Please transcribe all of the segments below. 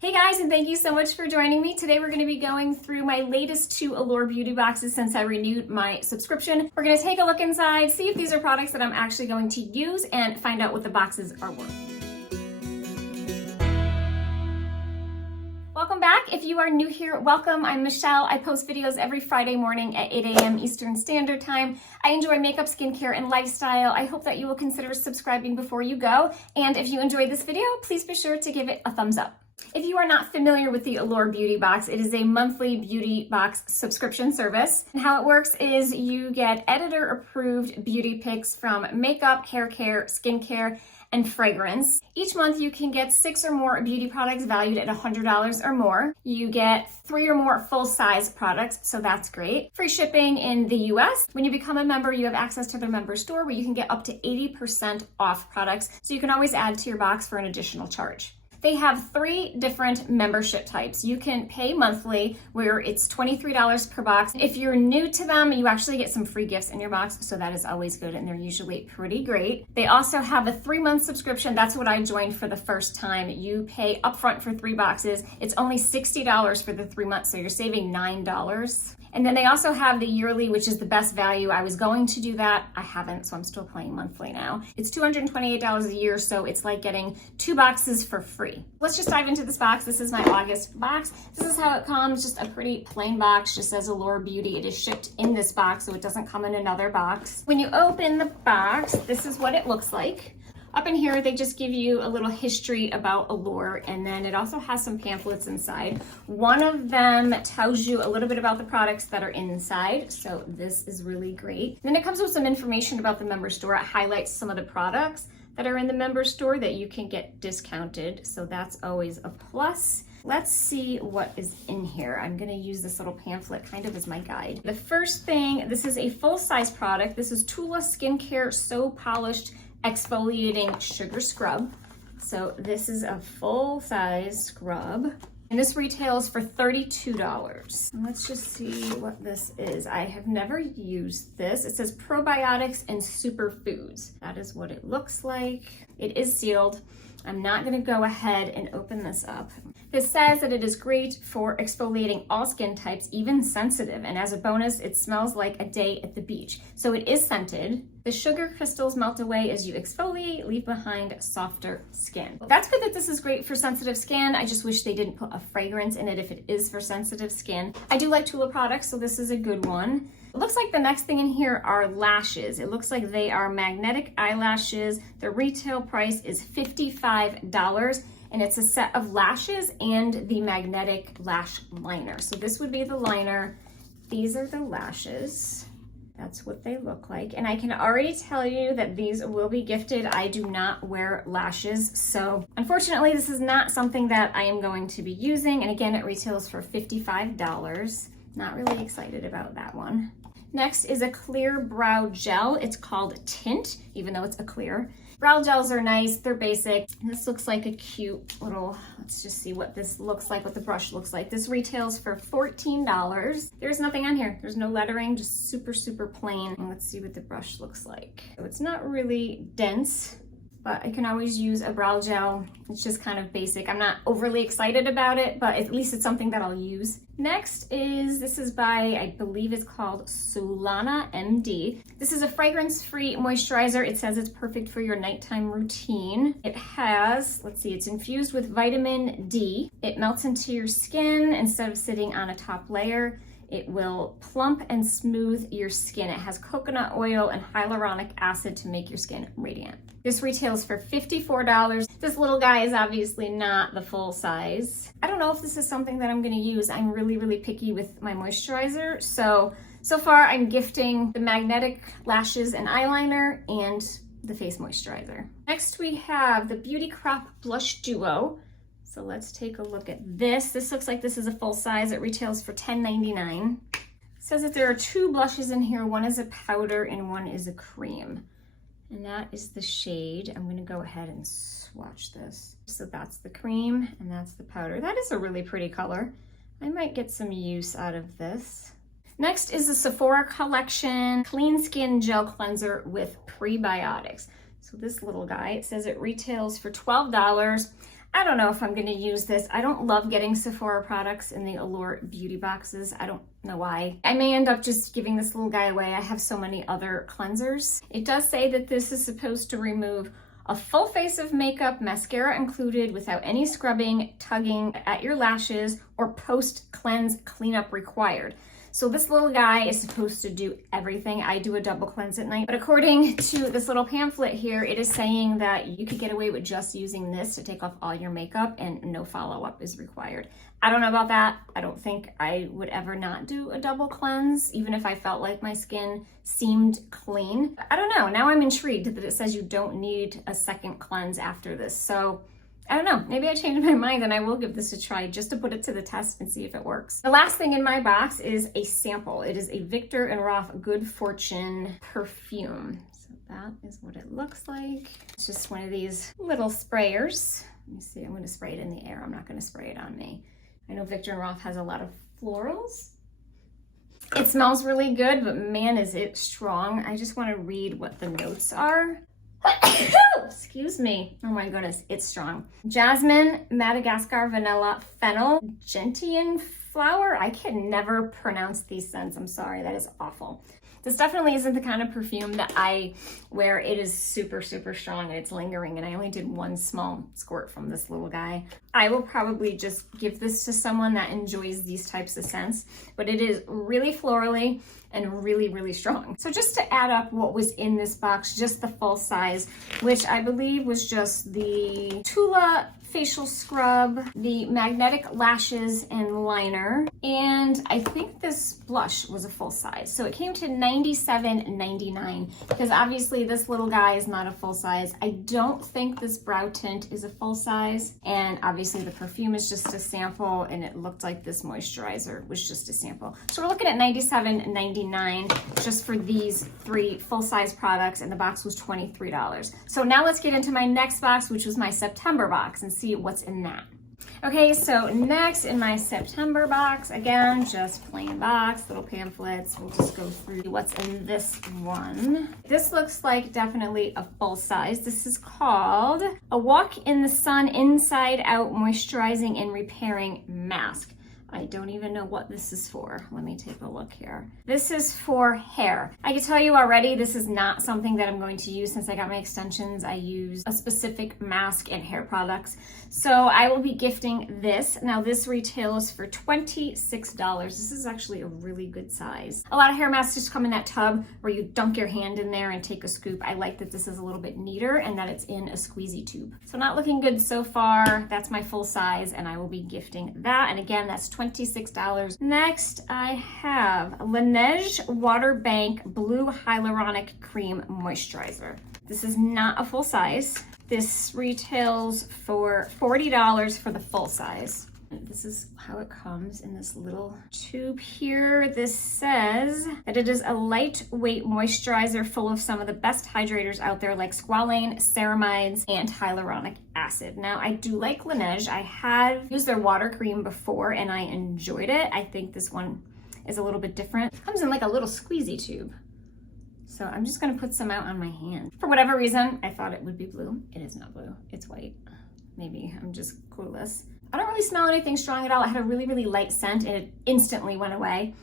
Hey guys, and thank you so much for joining me. Today we're going to be going through my latest 2 Allure Beauty Boxes since I renewed my subscription. We're going to take a look inside, see if these are products that I'm actually going to use, and find out what the boxes are worth. Welcome back. If you are new here, welcome. I'm Michelle. I post videos every Friday morning at 8 a.m. Eastern Standard Time. I enjoy makeup, skincare, and lifestyle. I hope that you will consider subscribing before you go. And if you enjoyed this video, please be sure to give it a thumbs up. If you are not familiar with the Allure Beauty Box, it is a monthly beauty box subscription service. And how it works is you get editor-approved beauty picks from makeup, hair care, skincare, and fragrance. Each month you can get 6 or more beauty products valued at $100 or more. You get 3 or more full-size products, so that's great. Free shipping in the US. When you become a member, you have access to their member store where you can get up to 80% off products, so you can always add to your box for an additional charge. They have 3 different membership types. You can pay monthly, where it's $23 per box. If you're new to them, you actually get some free gifts in your box, so that is always good, and they're usually pretty great. They also have a 3-month subscription. That's what I joined for the first time. You pay upfront for 3 boxes. It's only $60 for the 3 months, so you're saving $9. And then they also have the yearly, which is the best value. I was going to do that. I haven't, so I'm still paying monthly now. It's $228 a year, so it's like getting 2 boxes for free. Let's just dive into this box. This is my August box. This is how it comes, just a pretty plain box, just says Allure Beauty. It is shipped in this box, so it doesn't come in another box. When you open the box, this is what it looks like. Up in here, they just give you a little history about Allure, and then it also has some pamphlets inside. One of them tells you a little bit about the products that are inside, so this is really great. Then it comes with some information about the member store. It highlights some of the products that are in the member store that you can get discounted, so that's always a plus. Let's see what is in here. I'm gonna use this little pamphlet kind of as my guide. The first thing, this is a full-size product. This is Tula Skincare So Polished Exfoliating Sugar Scrub. So this is a full-size scrub, and this retails for $32. And let's just see what this is. I have never used this. It says probiotics and superfoods. That is what it looks like. It is sealed. I'm not going to go ahead and open this up. This says that it is great for exfoliating all skin types, even sensitive, and as a bonus, it smells like a day at the beach. So it is scented. The sugar crystals melt away as you exfoliate, leave behind softer skin. That's good that this is great for sensitive skin. I just wish they didn't put a fragrance in it if it is for sensitive skin. I do like Tula products, so this is a good one. It looks like the next thing in here are lashes. It looks like they are magnetic eyelashes. The retail price is $55, and it's a set of lashes and the magnetic lash liner. So this would be the liner. These are the lashes. That's what they look like. And I can already tell you that these will be gifted. I do not wear lashes, so unfortunately this is not something that I am going to be using. And again, it retails for $55. Not really excited about that one. Next is a clear brow gel. It's called Tint, even though it's a clear. Brow gels are nice, they're basic. This looks like a cute little, let's just see what this looks like, what the brush looks like. This retails for $14. There's nothing on here. There's no lettering, just super, super plain. And let's see what the brush looks like. So it's not really dense, but I can always use a brow gel. It's just kind of basic. I'm not overly excited about it, but at least it's something that I'll use. Next is, this is by, I believe it's called Solana MD. This is a fragrance-free moisturizer. It says it's perfect for your nighttime routine. It has, let's see, it's infused with vitamin D. It melts into your skin instead of sitting on a top layer. It will plump and smooth your skin. It has coconut oil and hyaluronic acid to make your skin radiant. This retails for $54. This little guy is obviously not the full size. I don't know if this is something that I'm gonna use. I'm really, really picky with my moisturizer. So far I'm gifting the magnetic lashes and eyeliner and the face moisturizer. Next we have the Beauty Crop Blush Duo. So let's take a look at this. This looks like this is a full size. It retails for $10.99. It says that there are 2 blushes in here. One is a powder and one is a cream. And that is the shade. I'm gonna go ahead and swatch this. So that's the cream and that's the powder. That is a really pretty color. I might get some use out of this. Next is the Sephora Collection Clean Skin Gel Cleanser with Prebiotics. So this little guy, it says it retails for $12. I don't know if I'm gonna use this. I don't love getting Sephora products in the Allure Beauty Boxes. I don't know why. I may end up just giving this little guy away. I have so many other cleansers. It does say that this is supposed to remove a full face of makeup, mascara included, without any scrubbing, tugging at your lashes, or post-cleanse cleanup required. So this little guy is supposed to do everything. I do a double cleanse at night, but according to this little pamphlet here, it is saying that you could get away with just using this to take off all your makeup and no follow-up is required. I don't know about that. I don't think I would ever not do a double cleanse, even if I felt like my skin seemed clean. I don't know. Now I'm intrigued that it says you don't need a second cleanse after this. So I don't know, maybe I changed my mind and I will give this a try just to put it to the test and see if it works. The last thing in my box is a sample. It is a Viktor & Rolf Good Fortune perfume. So that is what it looks like. It's just one of these little sprayers. Let me see, I'm gonna spray it in the air. I'm not gonna spray it on me. I know Viktor & Rolf has a lot of florals. It smells really good, but man, is it strong. I just wanna read what the notes are. Excuse me. Oh my goodness, it's strong. Jasmine, Madagascar, vanilla, fennel, gentian flower. I can never pronounce these scents. I'm sorry, that is awful. This definitely isn't the kind of perfume that I wear. It is super, super strong and it's lingering, and I only did one small squirt from this little guy. I will probably just give this to someone that enjoys these types of scents, but it is really florally and really, really strong. So just to add up what was in this box, just the full size, which I believe was just the Tula facial scrub, the magnetic lashes and liner, and I think this blush was a full size. So it came to $97.99 because obviously this little guy is not a full size. I don't think this brow tint is a full size, and obviously the perfume is just a sample, and it looked like this moisturizer was just a sample. So we're looking at $97.99 just for these 3 full-size products, and the box was $23. So now let's get into my next box, which was my September box, and see what's in that. Okay, so next in my September box, again, just plain box, little pamphlets. We'll just go through what's in this one. This looks like definitely a full size. This is called A Walk in the Sun Inside Out Moisturizing and Repairing Mask. I don't even know what this is for. Let me take a look here. This is for hair. I can tell you already, this is not something that I'm going to use. Since I got my extensions, I use a specific mask and hair products. So I will be gifting this. Now this retails for $26. This is actually a really good size. A lot of hair masks just come in that tub where you dunk your hand in there and take a scoop. I like that this is a little bit neater and that it's in a squeezy tube. So not looking good so far. That's my full size and I will be gifting that. And again, that's $26. Next, I have Laneige Water Bank Blue Hyaluronic Cream Moisturizer. This is not a full size. This retails for $40 for the full size. This is how it comes in this little tube here. This says that it is a lightweight moisturizer full of some of the best hydrators out there, like squalane, ceramides, and hyaluronic acid. Now, I do like Laneige. I have used their water cream before and I enjoyed it. I think this one is a little bit different. It comes in like a little squeezy tube. So I'm just gonna put some out on my hand. For whatever reason, I thought it would be blue. It is not blue, it's white. Maybe I'm just clueless. I don't really smell anything strong at all. I had a really, really light scent and it instantly went away.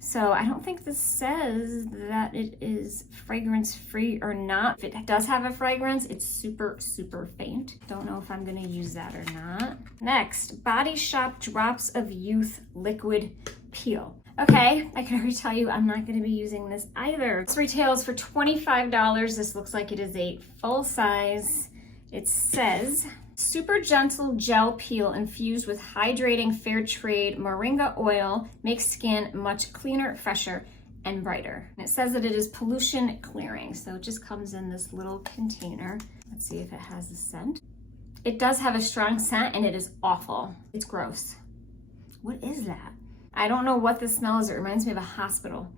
So I don't think this says that it is fragrance free or not. If it does have a fragrance, it's super, super faint. Don't know if I'm gonna use that or not. Next, Body Shop Drops of Youth Liquid Peel. Okay, I can already tell you I'm not gonna be using this either. This retails for $25. This looks like it is a full size. It says, super gentle gel peel infused with hydrating fair trade moringa oil makes skin much cleaner, fresher, and brighter. And it says that it is pollution clearing. So it just comes in this little container. Let's see if it has a scent. It does have a strong scent and it is awful. It's gross. What is that? I don't know what this smell is. It reminds me of a hospital.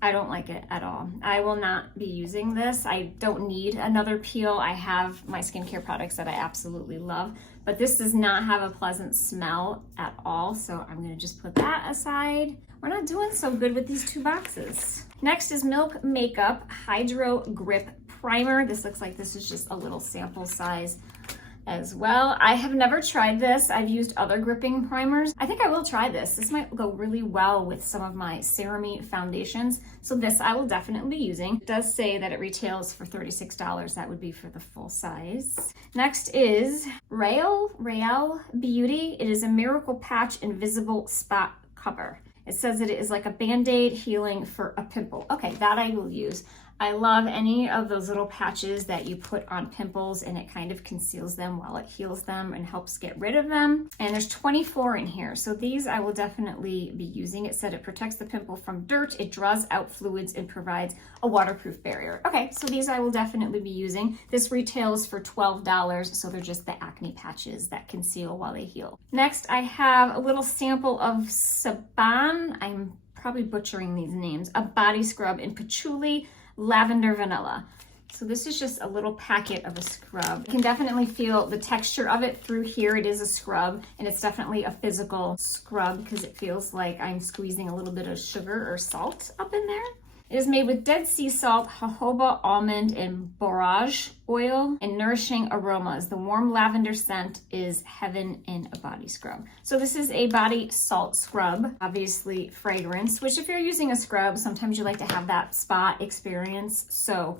I don't like it at all. I will not be using this. I don't need another peel. I have my skincare products that I absolutely love, but this does not have a pleasant smell at all. So I'm gonna just put that aside. We're not doing so good with these 2 boxes. Next is Milk Makeup Hydro Grip Primer. This looks like this is just a little sample size. as well. I have never tried this. I've used other gripping primers. I think I will try this. This might go really well with some of my CeraMe foundations. So this I will definitely be using. It does say that it retails for $36. That would be for the full size. Next is Allure Beauty. It is a Miracle Patch Invisible Spot Cover. It says that it is like a Band-Aid healing for a pimple. Okay, that I will use. I love any of those little patches that you put on pimples and it kind of conceals them while it heals them and helps get rid of them. And there's 24 in here, so these I will definitely be using. It said it protects the pimple from dirt, it draws out fluids, and provides a waterproof barrier. Okay, so these I will definitely be using. This retails for $12, so they're just the acne patches that conceal while they heal. Next, I have a little sample of Saban, I'm probably butchering these names, a body scrub in patchouli, lavender, vanilla. So this is just a little packet of a scrub. You can definitely feel the texture of it through here. It is a scrub, and it's definitely a physical scrub because it feels like I'm squeezing a little bit of sugar or salt up in there. It is made with Dead Sea salt, jojoba, almond, and borage oil, and nourishing aromas. The warm lavender scent is heaven in a body scrub. So this is a body salt scrub, obviously fragrance, which if you're using a scrub, sometimes you like to have that spa experience. So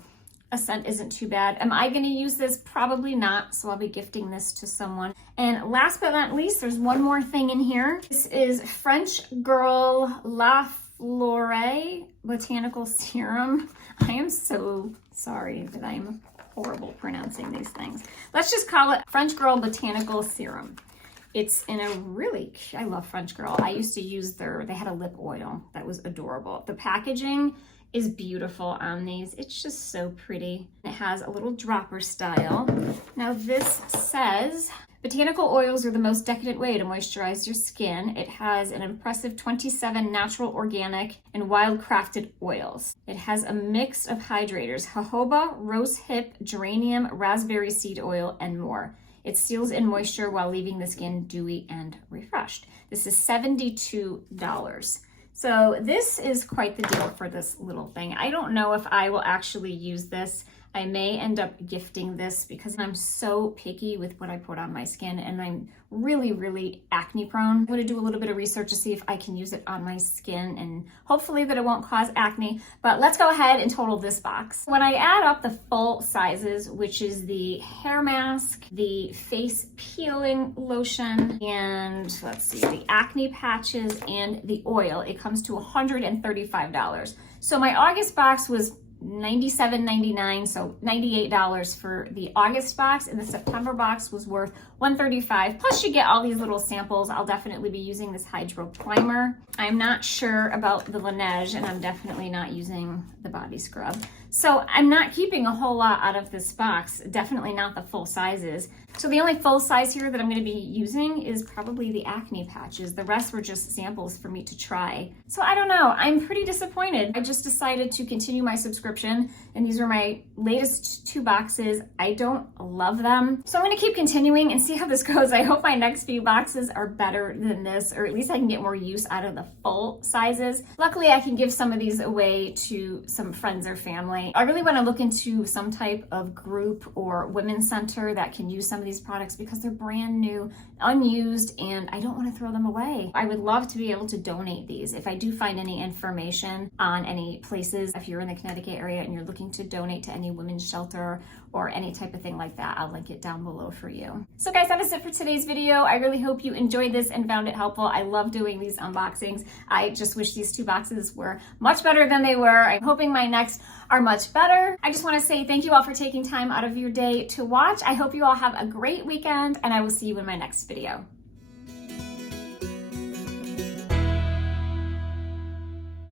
a scent isn't too bad. Am I gonna use this? Probably not, so I'll be gifting this to someone. And last but not least, there's one more thing in here. This is French Girl La Flore Botanical Serum. I am so sorry that I'm horrible pronouncing these things. Let's just call it French Girl Botanical Serum. It's in a really, I love French Girl. I used to use they had a lip oil that was adorable. The packaging is beautiful on these. It's just so pretty. It has a little dropper style. Now this says, botanical oils are the most decadent way to moisturize your skin. It has an impressive 27 natural, organic, and wild-crafted oils. It has a mix of hydrators, jojoba, rosehip, geranium, raspberry seed oil, and more. It seals in moisture while leaving the skin dewy and refreshed. This is $72. So this is quite the deal for this little thing. I don't know if I will actually use this. I may end up gifting this because I'm so picky with what I put on my skin and I'm really, really acne prone. I'm going to do a little bit of research to see if I can use it on my skin and hopefully that it won't cause acne. But let's go ahead and total this box. When I add up the full sizes, which is the hair mask, the face peeling lotion, and let's see, the acne patches and the oil, it comes to $135. So my August box was $97.99, so $98 for the August box, and the September box was worth $135. Plus you get all these little samples. I'll definitely be using this Hydro Primer. I'm not sure about the Laneige, and I'm definitely not using the body scrub. So I'm not keeping a whole lot out of this box, definitely not the full sizes. So the only full size here that I'm gonna be using is probably the acne patches. The rest were just samples for me to try. So I don't know, I'm pretty disappointed. I just decided to continue my subscription, and these are my latest 2 boxes. I don't love them. So I'm gonna keep continuing and see how this goes. I hope my next few boxes are better than this, or at least I can get more use out of the full sizes. Luckily, I can give some of these away to some friends or family. I really wanna look into some type of group or women's center that can use some of these products because they're brand new, unused, and I don't want to throw them away. I would love to be able to donate these. If I do find any information on any places, if you're in the Connecticut area and you're looking to donate to any women's shelter or any type of thing like that, I'll link it down below for you. So guys, that is it for today's video. I really hope you enjoyed this and found it helpful. I love doing these unboxings. I just wish these 2 boxes were much better than they were. I'm hoping my next are much better. I just want to say thank you all for taking time out of your day to watch. I hope you all have a great weekend, and I will see you in my next video.